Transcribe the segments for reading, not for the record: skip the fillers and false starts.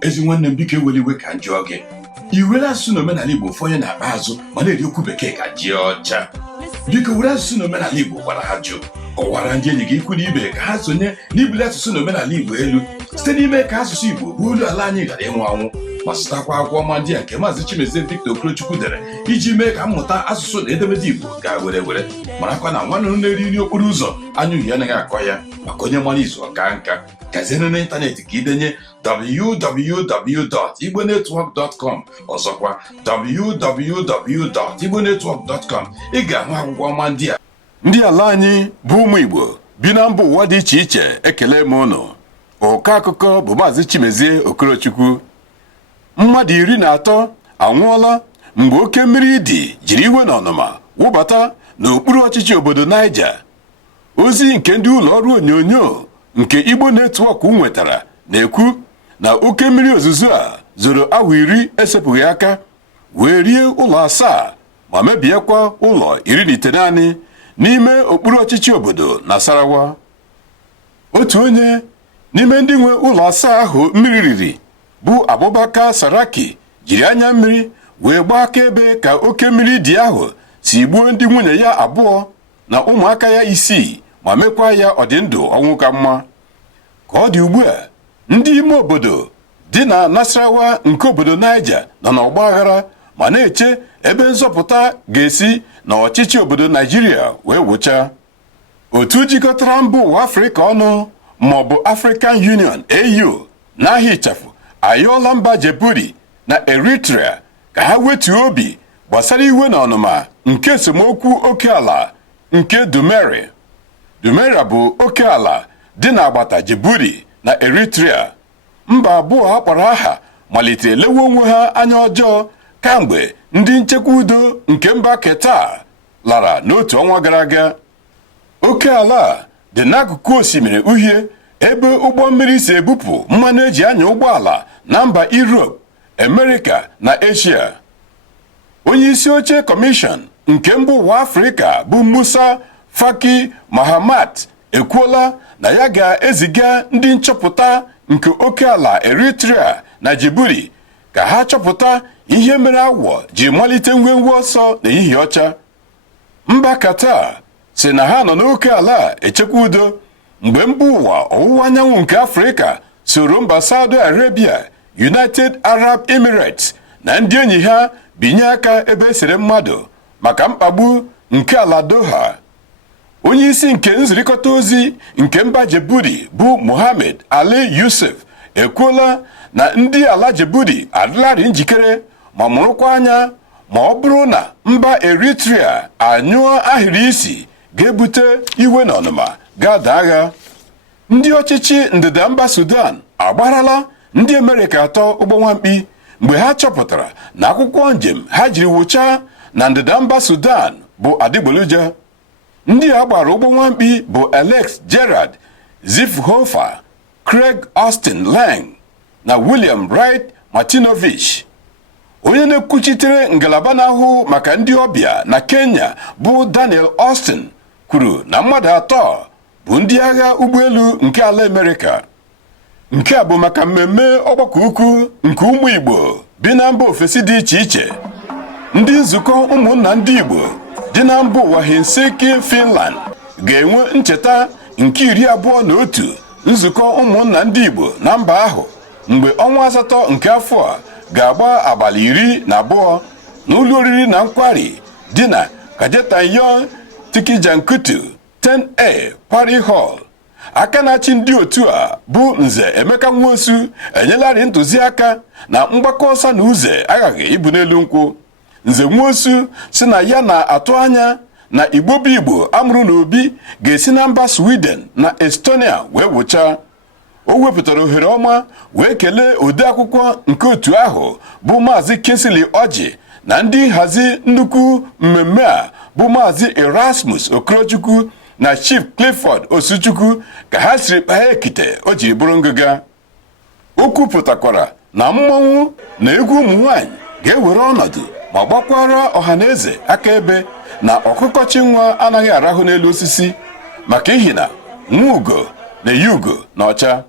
ezi nwanne m biko eweliwe ka njọ gị iwere asụsụ na omenala Igbo fonye na-akpa azụ ma na-eri okwu bekee ka ji ọcha biko were asụsụ na omenala Igbo gwara ha jụ kọwara ndị enyi gị ikwu na ibe ka ha sonye n'ibuli asụsụ na omenala Igbo elu site n'ime ka asụsụ Igbo bụ olu ala anyị ghara ịnwụ anwụ ma zụtakwa akwụkwọ ọma ndị a nke Maazị Chimezie Okorochukwu dere iji mee ka mmụta asụsụ na edemede Igbo gaa were marakwa na nwanne na-eri nri okporo ụzọ anya uhie anaghị akọ ya maka onye mara izu ọka nka gaziere n'ịntanetị ka idenye www.igbonetwork.com ọzọkwa www.igbonetwork.com ị ga-ahụ akwụkwọ ọma ndị a. Ndị ala anyị bụ ụmụ Igbo bi na mba ụwa dị iche iche ekele m unu. Ụkọ akụkọ bụ Maazị Chimezie Okorochukwu. Mmadụ 13 anwụọla mgbe oke mmiri dị jiri iwe na ọnụma wụbata n'okpuru ọchịchị obodo Niger. Ozi nke ndị ụlọ ọrụ onyonyo nke Igbo Network nwetara na-ekwu na oke mmiri ozuzo a zoro awa 10 esepụghị aka wee rie ụlọ 7 ma mebiekwa ụlọ 19 n'ime okpuru ọchịchị obodo Nasarawa. Otu onye n'ime ndị nwe ụlọ 7 ahụ mmiri riri bụ Abubakar Saraki jiri anya mmiri wee gbaa akaebe ka oke mmiri dị ahụ si gbuo ndị nwunye ya 2 na ụmụaka ya 6 ma mekwa ya ọdịndụ ọnwụ ka mma. Ka ọ dị ugbu a, ndị ime obodo dị na Nasarawa nke obodo Niger nọ n'ọgba aghara ma na-eche ebe nzọpụta ga-esi na ọchịchị obodo Nigeria wee wụcha. Otu jikọtara mba ụwa Afrịka ọnụ maọbụ African Union AU n'ahịa ịchafụ ayọọla mba Djibouti na Eritrea ka ha wetuo obi gbasara iwe na ọnụma nke esemokwu oke ala nke Dumera bụ oke ala dị n'agbata Djibouti na Eritrea. Mba abụọ a kpọrọ aha malitere lewe onwe ha anya ọjọọ kamgbe ndị nchekwa udo nke mba Qatar lara n'otu ọnwa gara aga. Oke ala dị n'akụkụ osimiri Uhie ebe ụgbọ mmiri si ebupụ mmanụ eji anya ụgbọala na mba Europe, America na Asia. Onye isi oche kọmishọn nke mba ụwa Afrịka bụ Musa Faki Mahamat ekwuola na ya ga-eziga ndị nchọpụta nke oke ala Eritrea na Djibouti ka ha chọpụta ihe mere awọ ji malite ngwengwe ọsọ n'ehihie ọcha. Mba Qatar si na ha nọ n'oke ala echekwa udo mgbe mba ụwa ọwụwa anyanwụ nke Afrịka soro mba Saudi Arabia, United Arab Emirates na ndị enyi ha binye aka ebe esere mmadụ maka mkpagbu nke ala Doha. Onye isi nke nzirikọta ozi nke mba Djibouti bụ Mohammed Ali Yusuf ekwuola na ndị ala Djibouti adịlarị njikere ma mụrụkwa anya ma ọ bụrụ na mba Eritrea anyụọ ahịrị isi ga-ebute iwe na ọnụma ga-ada agha. Ndị ọchịchị ndịda mba Sudan agbarala ndị Amerịka 3 ụgbọ nwamkpi mgbe ha chọpụtara na akwụkwọ njem ha jiri wụchaa na ndịda mba Sudan bụ adịgboloja. Ndị a gbara ụgbọ nwamkpi bụ Alex Gerard Zifhofer, Craig Austin Lang na William Wright Martinovich. Onye na-ekwuchitere ngalaba na-ahụ maka ndị ọbịa na Kenya bụ Daniel Austin kwuru na mmadụ 3 bụ ndị agha ụgbọelu nke ala Amerịka. Nke a bụ maka mmemme ọgbakọ ukwu nke ụmụ Igbo bi na mba ofesi dị iche iche. Ndị nzukọ ụmụnna ndị Igbo dị na mba ụwa Helsinki, Finland ga-enwe ncheta nke 21 nzukọ ụmụnna ndị Igbo na mba ahụ mgbe ọnwa 8 nke afọ a ga-agba abalị 12 n'ụlọ oriri na nkwari dị na Kajetanyo Tikijankutu 10A Quarry Hall. Aka na-achị ndị otu a bụ Nze Emeka Nwosu enyelarị ntụziaka na mgbakọ ọsọ na uze aghaghị ibu n'elu nkwụ. Nze Nwosu si na ya na-atụ anya na Igbo bụ Igbo amụrụ n'obi ga-esi na mba Sweden na Estonia wee wụcha. O wepụtara ohere ọma wee kelee ode akwụkwọ nke otu ahụ bụ Maazị Kesili Ọjị na ndị nhazi nnukwu mmemme a bụ Maazị Erasmus Okorochukwu na Chief Clifford Osuchukwu ka ha siri kpaa ekite o jiri bụrụ ngịga. O kwupụtakwara na mmọnwụ na egwu ụmụ nwanyị ga-ewere ọnọdụ ma gbakwara ọhaneze akaebe na ọkụkọchi nwa anaghị arahụ n'elu osisi maka ihi na nwa ugo na-eyi ugo na ọcha.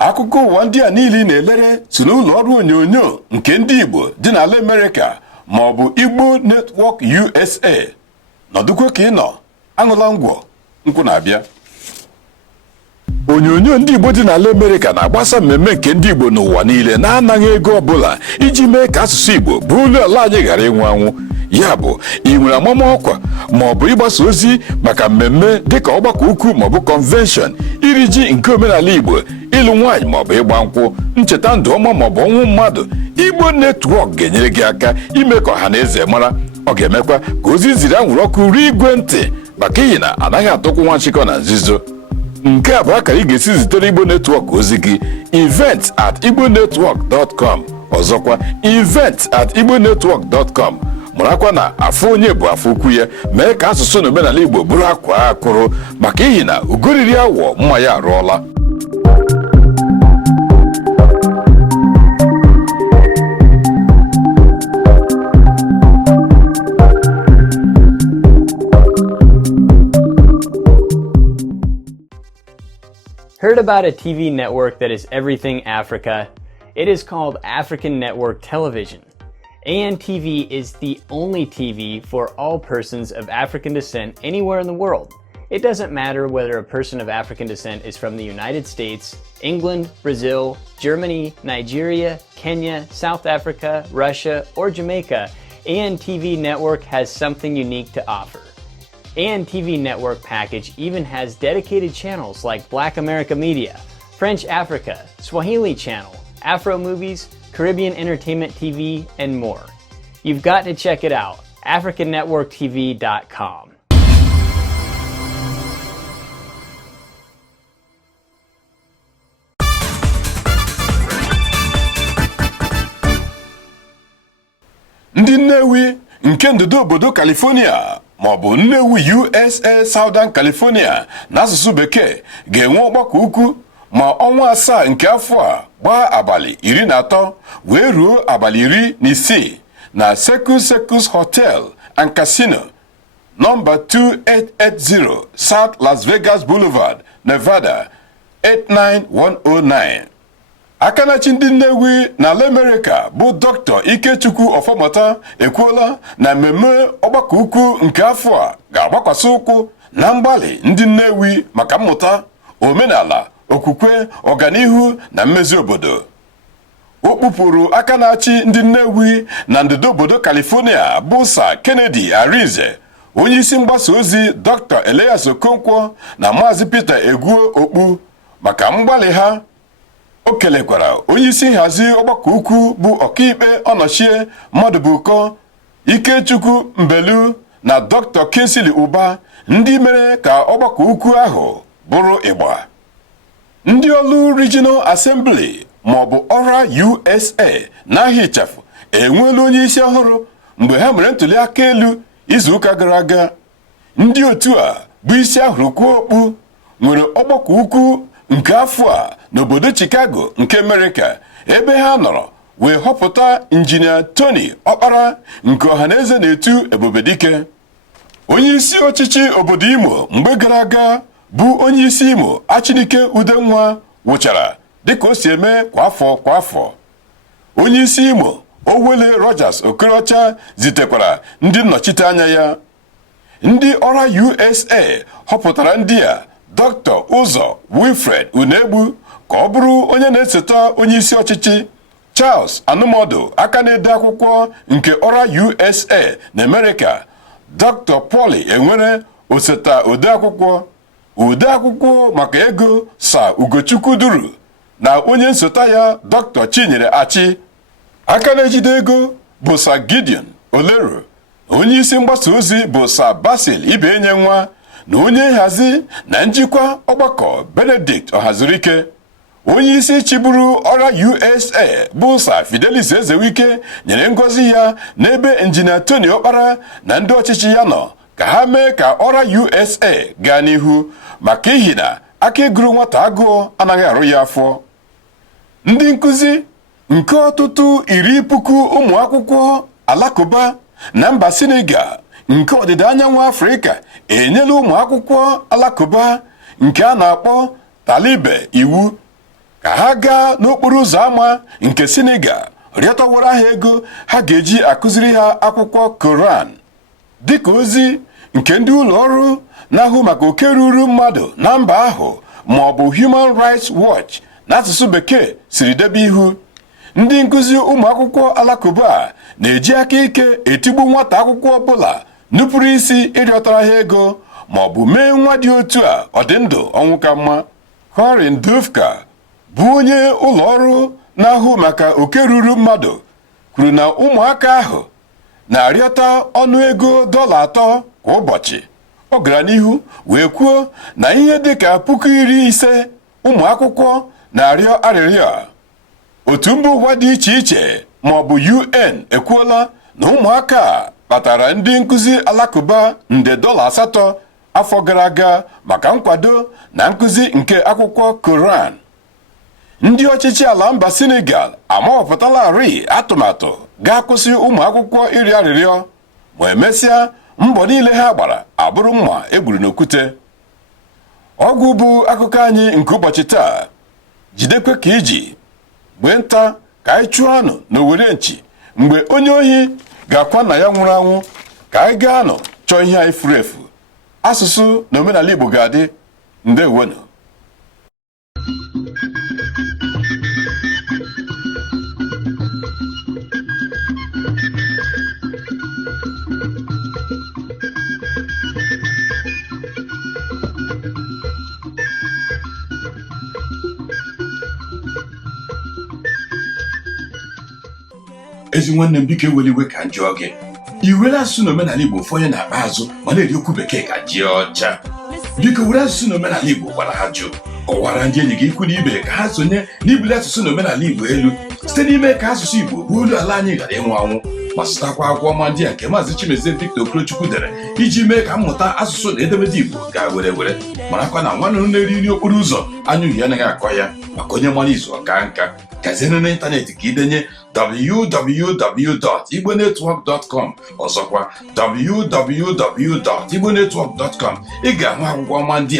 akụkọ ụwa ndị a niile na-elere si n'ụlọ ọrụ onyonyo nke ndị Igbo dị n'ala Amerịka ma ọ bụ Igbo Network USA. Nọdụkwa ka ị nọ, aṅụla ngwọ, nkwụ na-abịa. Onyonyo ndị Igbo dị n'ala Amerịka na-agbasa mmemme nke ndị Igbo n'ụwa niile na-anaghị ego ọbụla iji mee ka asụsụ Igbo bụ olu ala anyị ghara ịnwụ anwụ. Ya bụ, ị nwere amama ọkwa ma ọ bụ ịgbasa ozi maka mmemme dịka ọgbakọ ukwu ma ọ bụ convention, iri ji nke omenala Igbo, ịlụ nwaanyị ma ọ bụ ịgba nkwụ, ncheta ndụ ọma ma ọ bụ ọnwụ mmadụ, Igbo Network ga-enyere gị aka ime ka ọha na eze mara. Ọ ga-emekwa ka ozi ziri anwụrụ ọkụ ruo igwe ntị, maka ihi na anaghị atụkwu nwa nchịkọ na nzuzo. Nke a bụ akara ị ga-esi zitere Igbo Network ozi gị: event@igbonetwork.com. Ọzọkwa, event@igbonetwork.com. Marakwa na afọ onye bụ afọ ukwu ya, mee ka asụsụ na omenala Igbo bụrụ akwa akụrụ, maka ihi na ugoriri awọ mma ya arụọla. Heard about a TV network that is everything Africa? It is called African Network Television. ANTV is the only TV for all persons of African descent anywhere in the world. It doesn't matter whether a person of African descent is from the United States, England, Brazil, Germany, Nigeria, Kenya, South Africa, Russia, or Jamaica. ANTV Network has something unique to offer. ANTV Network package even has dedicated channels like Black America Media, French Africa, Swahili Channel, Afro Movies, Caribbean Entertainment TV, and more. You've got to check it out, africannetworktv.com. Ndị Nnewi nke ndịda obodo California ma ọ bụ Nnewi USA Southern California n'asụsụ Bekee ga-enwe ọgbakọ ukwu ma ọnwa asaa nke afọ a gbaa abalị 13 wee ruo abalị 16 na Secus Hotel and Casino, nọmba 2880 South Las Vegas Boulevard, Nevada 89109. Akanachi ndị Nnewi n'ala Amerịka bụ Dr. Ikechukwu Ọfọmata ekwuola na mmemme ọgbakọ ukwu nke afọ a ga-agbakwasị ụkwụ na mgbalị ndị Nnewi maka mmụta, omenala, okwukwe, ọganihu na mmezi obodo. O kpupụrụ aka na-achị ndị Nnewi na ndịda obodo California bụ Sir Kennedy Arinze, onye isi mgbasa ozi Dr. Elias Okonkwo na Maazị Peter Egwuo Okpu maka mgbalị ha. O kelekwara onye isi nhazi ọgbakọ ukwu bụ ọkaikpe Ọnọchie Mmadụbụkọ, Ikechukwu Mbelu na Dr. Kinsley Ụba, ndị mere ka ọgbakọ ukwu ahụ bụrụ ịgba. Ndị ọlụ Regional Assembly maọbụ ọra USA n'ahịa ịchafụ enweela onye isi ọhụrụ mgbe ha mere ntuli aka elu izuụka gara aga. Ndị otu a bụ isi ahụrụ kwuo okpu nwere ọgbakọ ukwu nke afọ a n'obodo Chicago nke Amerịka, ebe ha nọrọ wee họpụta injinia Tony Ọkpara nke ọhaneze na-etu Ebubedike. Onye isi ọchịchị obodo Imo mgbe gara aga bụ onye isi Imo Achinike Udenwa wụchara dịka o si eme kwa afọ. Onye isi Imo Owele Rogers Okorocha zitekwara ndị nnọchite anya ya. Ndị ọra USA họpụtara ndị a Dr. Ụzọ Wilfred Unegbu ka ọ bụrụ onye na-eseta onye isi ọchịchị, Charles Anụmọdụ aka na-ede akwụkwọ nke ọra USA na Amerịka, Dr. Pauli Enwere oseta odeakwụkwọ maka ego Sir Ugochukwu Duru na onye nsota ya Dr. Chinyere Achi. Aka na-ejide ego bụ Sir Gideon Olero, onye isi mgbasa ozi bụ Sir Basil Ibenyenwa na onye nhazi na njikwa ọgbakọ Benedict Ọhazurike. Onye isi chiburu ọra USA bụ Sir Fidelis Ezewike nyere ngọzi ya n'ebe injinia Tony Ọkpara na ndị ọchịchị ya nọ ka ha mee ka ọra USA gaa n'ihu, maka ihi na aka eguru nwata agụụ anaghị arụ ya afọ. Ndị nkụzi nke ọtụtụ 10,000 ụmụ akwụkwọ alakụba na mba Senegal nke ọdịda anyanwụ Afrịka enyela ụmụ akwụkwọ alakụba nke a na-akpọ Talibe iwu ka ha gaa n'okporo ụzọ ámá nke Senegal rịọtawara ha ego ha ga-eji akụziri ha akwụkwọ Koran dịka ozi nke ndị ụlọ ọrụ na-ahụ maka oke ruru mmadụ na mba ahụ ma ọ bụ Human Rights Watch n'asụsụ Bekee siri debe ihu. Ndị nkụzi ụmụ akwụkwọ alakụba na-eji aka ike etigbu nwata akwụkwọ ọbụla nupụrụ isi ịrịọtara ha ego ma ọ bụ mee nwa dị otu a ọ dị ndụ ọnwụ ka mma. Horin Dufka bụ onye ụlọ ọrụ na-ahụ maka oke ruru mmadụ kwuru na ụmụaka ahụ na-arịọta ọnụego $3 kwa ụbọchị. Ọ gara n'ihu wee kwuo na ihe dịka 50,000 ụmụ akwụkwọ na-arịọ arịrịọ. Otu mba ụwa dị iche iche ma ọ bụ UN ekwuola na ụmụaka kpatara ndị nkụzi alakụba nde $8 afọ gara aga maka nkwado na nkụzi nke akwụkwọ Koran. Ndị ọchịchị ala mba Senegal amawapụtalarị atụmatụ ga-akwụsị ụmụ akwụkwọ ịrịọ arịrịọ ma emesịa mbọ niile ha gbara abụrụ mma egburu n'okwute. Ọgwụ bụ akụkọ anyị nke ụbọchị taa. Jidekwe ka iji gbee nta ka anyị chụọ anụ n'Owere nchi mgbe onye ohi ga-akwa nna ya nwụrụ anwụ ka anyị gaa nụ chọọ ihe anyị furu efu. Asụsụ na omenala Igbo ga-adị. Ndewonu. ezi nwanne m biko eweli iwe ka njụọ gị, i were asụsụ na omenala Igbo ụfọdụ na-akpa azụ ma na-eri okwu bekee ka ji ọcha. Biko were asụsụ na omenala Igbo gwara ha jụ, kọwara ndị enyi gị ikwu na ibe ka ha sonye n'ibuli asụsụ na omenala Igbo elu site n'ime ka asụsụ Igbo bụ olu ala anyị ghara ịnwụ anwụ, ma zụtakwa akwụkwọ ọma ndị a nke Maazị Chimezie Okorochukwu dere iji mee ka mmụta asụsụ na edemede Igbo gaa were marakwa na nwa nnụnụ na-eri nri okporo ụzọ anya uhie anaghị akọ ya, maka onye mara izu ọka nka. Gazienụ n'ịntanetị ka idenye www.igbonetwork.com, ọzọkwa www.igbonetwork.com. Ị ga-ahụ akwụkwọ ọma ndị a